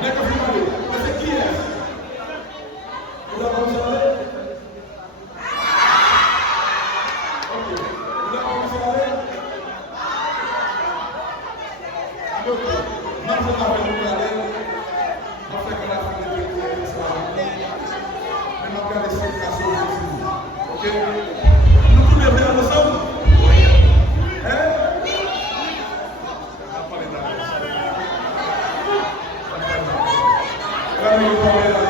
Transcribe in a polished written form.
Mais quand vous parlez, c'est qui est? Vous avez commencé à parler? Ok. Vous avez commencé à parler? Ok. Maintenant, je vais vous parler. On va faire que la fin de Dieu soit. Maintenant, regardez cette façon de Jésus. Ok? Nous tous les frères ensemble? Hein? On va parler d'argent. On va parler d'argent.